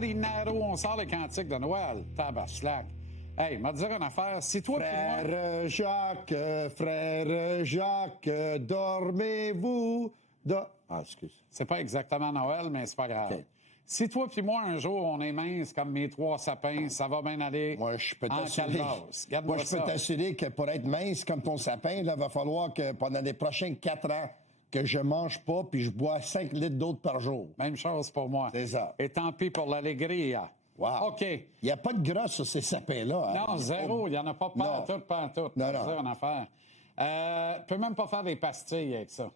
marinero, on sort les cantiques de Noël. Tabarnak. Hey, m'a dire une affaire. Si toi puis moi... Frère Jacques, dormez-vous... Ah, excuse. C'est pas exactement Noël, mais c'est pas grave. Okay. Si toi puis moi, un jour, on est mince comme mes 3 sapins, ça va bien aller. Moi, je peux en t'assurer. Moi, je peux t'assurer que pour être mince comme ton sapin, il va falloir que pendant les prochains 4 ans, que je mange pas puis je bois 5 litres d'eau par jour. Même chose pour moi. C'est ça. Et tant pis pour l'allégria. Wow. OK. Il n'y a pas de gras sur ces sapins-là. Non, zéro. Il n'y en a pas pantoute. Non. C'est une affaire. Peut même pas faire des pastilles avec ça.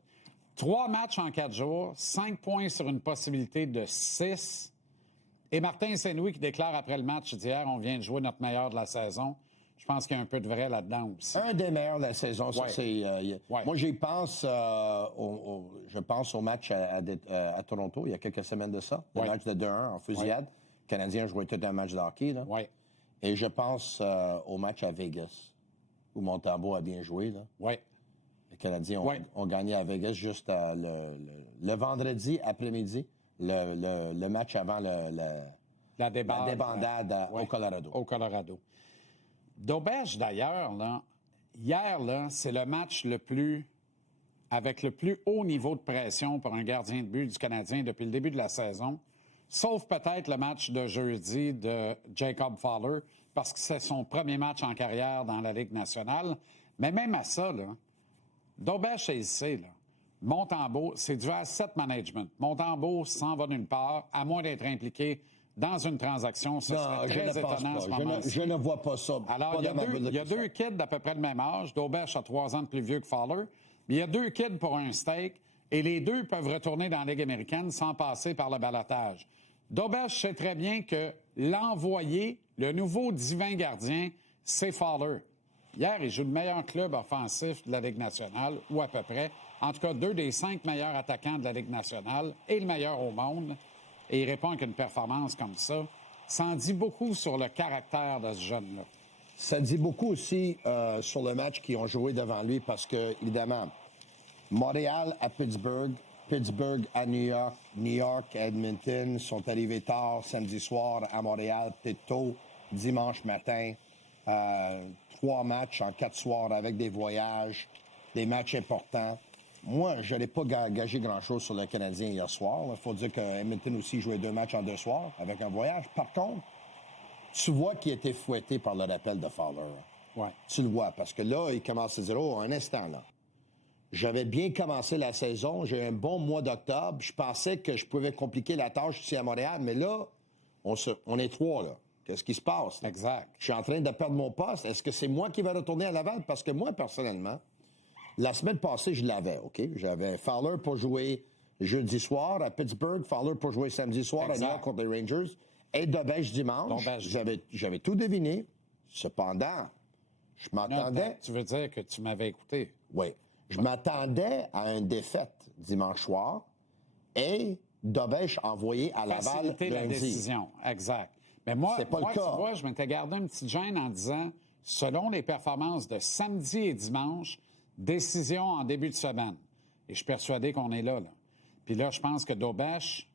3 matchs en 4 jours, 5 points sur une possibilité de 6. Et Martin Saint-Louis qui déclare après le match d'hier, on vient de jouer notre meilleur de la saison. Je pense qu'il y a un peu de vrai là-dedans aussi. Un des meilleurs de la saison, ça, c'est... Moi, j'y pense, je pense au match à Toronto, il y a quelques semaines de ça. Le match de 2-1 en fusillade. Les Canadiens ont joué tout un match de hockey, là. Oui. Et je pense au match à Vegas, où Montembeault a bien joué, là. Oui. Les Canadiens ont gagné à Vegas juste le vendredi après-midi, le match avant la débandade au Colorado. Au Colorado. D'Auberge, d'ailleurs, là, hier, là, c'est le match avec le plus haut niveau de pression pour un gardien de but du Canadien depuis le début de la saison, sauf peut-être le match de jeudi de Jacob Fowler, parce que c'est son premier match en carrière dans la Ligue nationale. Mais même à ça, là, D'Auberge, c'est ici, là. Montembeault, c'est du asset management. Montembeault s'en va nulle part, à moins d'être impliqué dans une transaction. Ce serait très étonnant en ce moment. Je ne vois pas ça. Alors, il y a deux kids d'à peu près le même âge. D'Auberge a 3 ans de plus vieux que Fowler. Mais il y a 2 kids pour un steak. Et les 2 peuvent retourner dans la Ligue américaine sans passer par le ballottage. D'Auberge sait très bien que l'envoyé, le nouveau divin gardien, c'est Fowler. Hier, il joue le meilleur club offensif de la Ligue nationale, ou à peu près. En tout cas, 2 des 5 meilleurs attaquants de la Ligue nationale et le meilleur au monde. Et il répond avec une performance comme ça. Ça en dit beaucoup sur le caractère de ce jeune-là. Ça dit beaucoup aussi sur le match qu'ils ont joué devant lui parce que, évidemment, Montréal à Pittsburgh, Pittsburgh à New York, New York à Edmonton, sont arrivés tard samedi soir à Montréal, peut-être tôt dimanche matin. 3 matchs en 4 soirs avec des voyages, des matchs importants. Moi, je n'allais pas gager grand-chose sur le Canadien hier soir. Il faut dire que Edmonton aussi jouait 2 matchs en 2 soirs avec un voyage. Par contre, tu vois qu'il a été fouetté par le rappel de Fowler. Ouais. Tu le vois, parce que là, il commence à dire, oh, un instant, là. J'avais bien commencé la saison, j'ai eu un bon mois d'octobre. Je pensais que je pouvais compliquer la tâche ici à Montréal, mais là, on est 3, là. Qu'est-ce qui se passe? Là? Exact. Je suis en train de perdre mon poste. Est-ce que c'est moi qui vais retourner à Laval? Parce que moi, personnellement, la semaine passée, je l'avais, OK? J'avais Fowler pour jouer jeudi soir à Pittsburgh, Fowler pour jouer samedi soir à New York contre les Rangers, et D'Auberge dimanche. J'avais tout deviné. Cependant, je m'attendais... Tu veux dire que tu m'avais écouté? Oui. Je m'attendais à une défaite dimanche soir et D'Auberge envoyé à Laval Faciliter la décision, exact. Mais moi, c'est pas le cas. Tu vois, je m'étais gardé une petite gêne en disant, selon les performances de samedi et dimanche, décision en début de semaine. Et je suis persuadé qu'on est là. Puis là, je pense que D'Auberge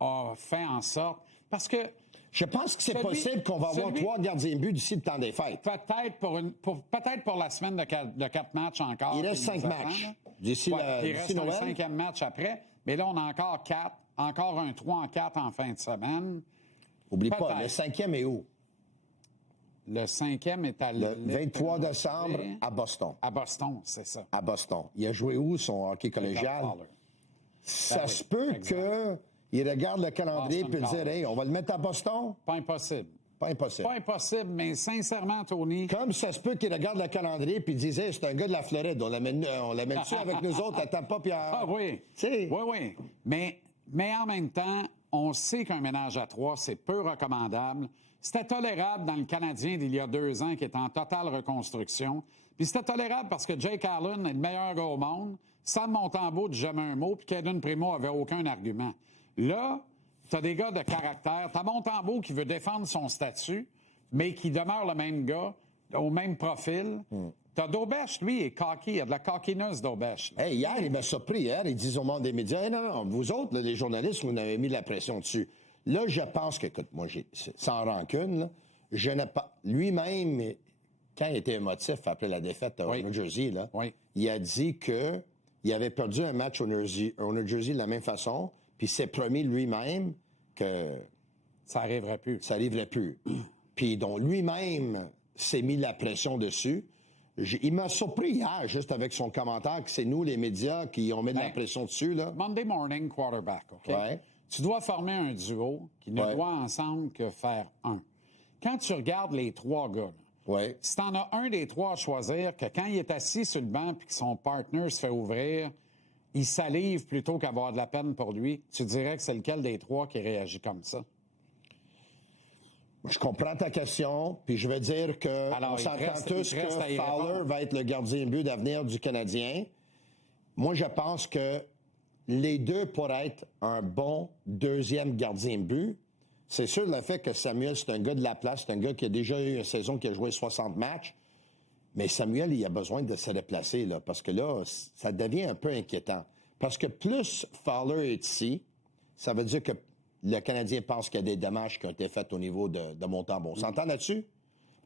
a fait en sorte... Parce que... Je pense que c'est possible qu'on va avoir 3 gardiens de but d'ici le temps des fêtes. Peut-être pour la semaine de 4 matchs encore. Il reste 5 matchs d'ici Noël. Il reste un 5e match après. Mais là, on a encore 4. Encore un 3 en 4 en fin de semaine. Oublie pas, le 5e est où? Le 5e est à le 23 décembre à Boston. À Boston, c'est ça. À Boston. Il a joué où, son hockey collégial? Ça se peut qu'il regarde le calendrier et dire, hey, on va le mettre à Boston? Pas impossible. Pas impossible. Pas impossible, mais sincèrement, Tony... Comme ça se peut qu'il regarde le calendrier et dise, hey, c'est un gars de la Floride, on l'amène-tu avec nous autres à Tampa puis à... Ah oui. T'sais. Oui. Mais en même temps, on sait qu'un ménage à 3, c'est peu recommandable. C'était tolérable dans le Canadien d'il y a 2 ans qui est en totale reconstruction. Puis c'était tolérable parce que Jake Allen est le meilleur gars au monde. Sam Montembeault dit jamais un mot, puis Caden Primo avait aucun argument. Là, t'as des gars de caractère. T'as Montembeault qui veut défendre son statut, mais qui demeure le même gars, au même profil. T'as D'Auberge, lui, est cocky. Il y a de la cockiness d'Auberge. Hey, hier, il m'a surpris. Hier, il disait au monde des médias, hey, non, vous autres, là, les journalistes, vous avez mis de la pression dessus. Là, je pense que, écoute, moi, sans rancune, là, je n'ai pas... Lui-même, quand il était émotif après la défaite au New Jersey, là, il a dit qu'il avait perdu un match au New Jersey de la même façon, puis s'est promis lui-même que... Ça n'arriverait plus. Ça n'arriverait plus. Puis donc, lui-même s'est mis la pression dessus. Il m'a surpris hier, juste avec son commentaire, que c'est nous, les médias, qui ont mis de la pression dessus. Là. Monday morning quarterback, OK? Ouais. Tu dois former un duo qui ne doit ensemble que faire un. Quand tu regardes les trois gars, si tu en as un des trois à choisir, que quand il est assis sur le banc et que son partner se fait ouvrir, il salive plutôt qu'avoir de la peine pour lui, tu dirais que c'est lequel des trois qui réagit comme ça? Je comprends ta question, puis je veux dire que on s'entend tous que Fowler va être le gardien de but d'avenir du Canadien. Moi, je pense que les deux pourraient être un bon deuxième gardien de but. C'est sûr le fait que Samuel, c'est un gars de la place, c'est un gars qui a déjà eu une saison qui a joué 60 matchs, mais Samuel, il a besoin de se déplacer, là, parce que là, ça devient un peu inquiétant. Parce que plus Fowler est ici, ça veut dire que le Canadien pense qu'il y a des dommages qui ont été faits au niveau de Montembeault. On s'entend là-dessus?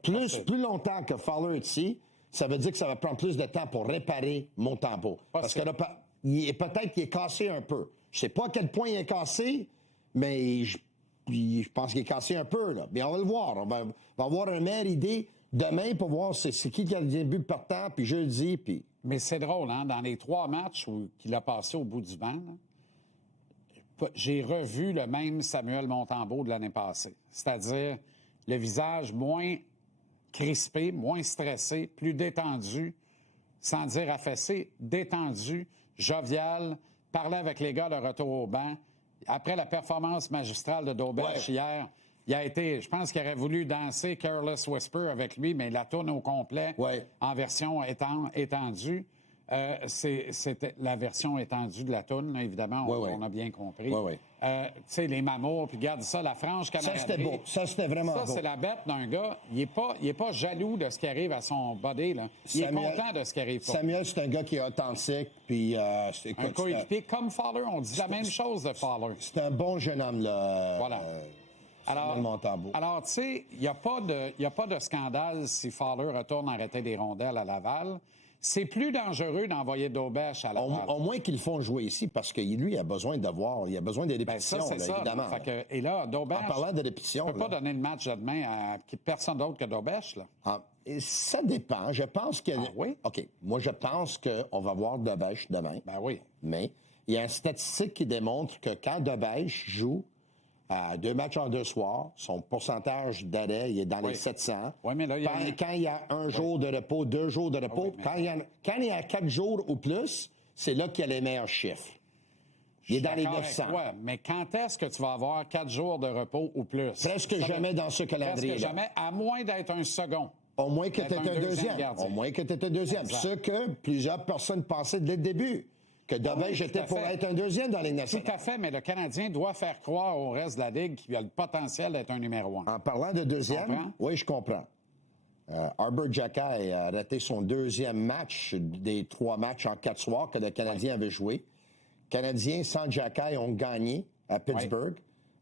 Plus longtemps que Fowler est ici, ça veut dire que ça va prendre plus de temps pour réparer Montembeault. Parce que là, peut-être qu'il est cassé un peu. Je ne sais pas à quel point il est cassé, mais je pense qu'il est cassé un peu. Là. Mais on va le voir. On va avoir une meilleure idée demain pour voir c'est qui le gardien de but partant, puis jeudi. Puis... Mais c'est drôle, hein? Dans les 3 matchs qu'il a passé au bout du banc, là, j'ai revu le même Samuel Montembeault de l'année passée. C'est-à-dire le visage moins crispé, moins stressé, plus détendu, sans dire affaissé, détendu, jovial, parlait avec les gars de retour au banc. Après la performance magistrale de Daubèche hier, il a été, je pense qu'il aurait voulu danser Careless Whisper avec lui, mais la tourne au complet en version étendue. C'était la version étendue de la toune, évidemment, on a bien compris. Tu sais, les mamours, puis regarde ça, la frange camaraderie. Ça, c'était beau. Ça, c'était vraiment beau. Ça, c'est la bête d'un gars. Il est pas jaloux de ce qui arrive à son body, là. Il est content de ce qui arrive pas. Samuel, c'est un gars qui est authentique, puis... un coéquipier comme Fowler, on dit la même chose de Fowler. C'est un bon jeune homme, là. Voilà. Alors, tu sais, il n'y a pas de scandale si Fowler retourne arrêter des rondelles à Laval. C'est plus dangereux d'envoyer Daubèche à Laval. Au moins qu'ils le font jouer ici, parce que lui, il a besoin de voir, il a besoin des répétitions, évidemment. Et là, Daubèche... En parlant de répétitions... Tu ne peux pas donner le match de demain à personne d'autre que Daubèche, là. Ça dépend. Je pense que... oui? OK. Moi, je pense qu'on va voir Daubèche demain. Ben oui. Mais il y a une statistique qui démontre que quand Daubèche joue à 2 matchs en 2 soirs, son pourcentage d'arrêt, il est dans les 700. Oui, mais là, quand il y a 1 jour de repos, 2 jours de repos, quand il y a 4 jours ou plus, c'est là qu'il y a les meilleurs chiffres. Il est dans les 900. Oui, mais quand est-ce que tu vas avoir 4 jours de repos ou plus? Presque jamais dans ce calendrier-là. Presque jamais, à moins d'être un second. Au moins que tu es un deuxième. Au moins que tu es un deuxième. Exact. Ce que plusieurs personnes pensaient dès le début. Que Daubèche était pour être un deuxième dans les nationales. Tout à fait, mais le Canadien doit faire croire au reste de la Ligue qu'il a le potentiel d'être un numéro 1. En parlant de deuxième, oui, je comprends. Arbor Xhekaj a raté son 2e match des 3 matchs en 4 soirs que le Canadien avait joué. Canadiens sans Xhekaj ont gagné à Pittsburgh.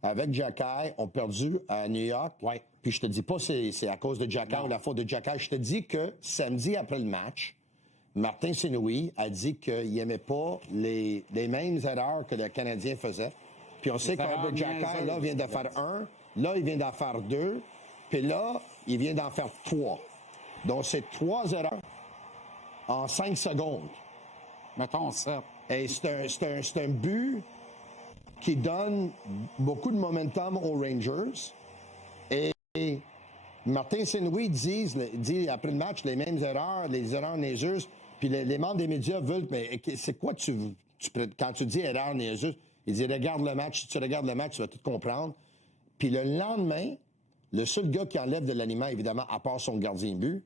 Avec Xhekaj, ont perdu à New York. Puis je te dis pas c'est à cause de Xhekaj ou la faute de Xhekaj. Je te dis que samedi après le match, Martin Saint-Louis a dit qu'il n'aimait pas les mêmes erreurs que le Canadien faisait. Puis on sait qu'Arbor Xhekaj, là, vient de faire 1. Là, il vient d'en faire 2. Puis là, il vient d'en faire 3. Donc, c'est 3 erreurs en 5 secondes. Mettons ça. Et c'est un but qui donne beaucoup de momentum aux Rangers. Et Martin Saint-Louis dit après le match les mêmes erreurs, les erreurs niaiseuses. Puis les membres des médias veulent, mais c'est quoi quand tu dis erreur niaiseuse? Il dit regarde le match, si tu regardes le match, tu vas tout comprendre. Puis le lendemain, le seul gars qui enlève de l'aliment, évidemment, à part son gardien de but,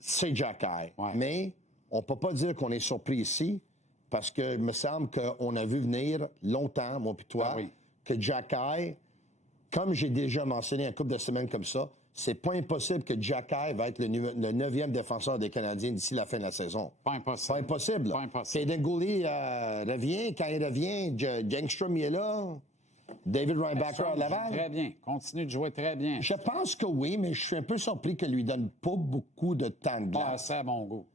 c'est Xhekaj. Mais on ne peut pas dire qu'on est surpris ici, parce que il me semble qu'on a vu venir longtemps, moi puis toi, que Xhekaj, comme j'ai déjà mentionné un couple de semaines comme ça, c'est pas impossible que Xhekaj va être le 9e défenseur des Canadiens d'ici la fin de la saison. Pas impossible. Pas impossible. Pas impossible. Kaden Guhle revient. Quand il revient, Jangstrom il est là. David Reinbacher à Laval? Très bien. Continue de jouer très bien. Je pense que oui, mais je suis un peu surpris qu'il lui donne pas beaucoup de temps de Pas glace. assez à mon goût.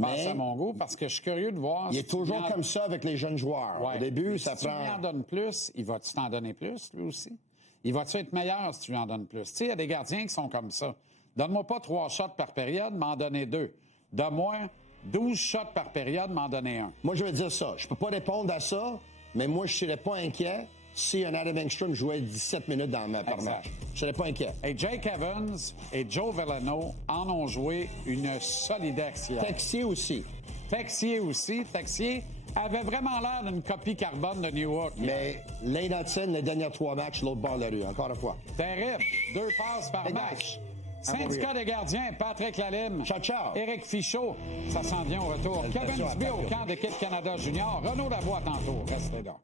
Pas assez à mon goût, parce que je suis curieux de voir... Il est toujours comme ça avec les jeunes joueurs. Ouais. Au début, Et ça si prend... tu lui en donnes plus, il va-tu t'en donner plus, lui aussi? Il va-tu être meilleur si tu lui en donnes plus? Tu sais, il y a des gardiens qui sont comme ça. Donne-moi pas 3 shots par période, m'en donner 2. Donne-moi 12 shots par période, m'en donner 1. Moi, je vais dire ça. Je peux pas répondre à ça, mais moi, je serais pas inquiet si un Adam Engstrom jouait 17 minutes par match. Je serais pas inquiet. Et Jake Evans et Joe Veleno en ont joué une solidex hier. Texier aussi. Texier aussi. Texier avait vraiment l'air d'une copie carbone de New York. Mais Lane Hudson, les derniers 3 matchs, l'autre bord de la rue, encore une fois. Terrible. 2 passes par Hey, match. nice. Syndicat des gardiens, Patrick Lalime. Ciao, ciao. Éric Fichaud, ça s'en vient au retour. Kevin Salutations à Dubé au Patrick. camp d'équipe Canada Junior. Renaud Lavoie tantôt. Restez là.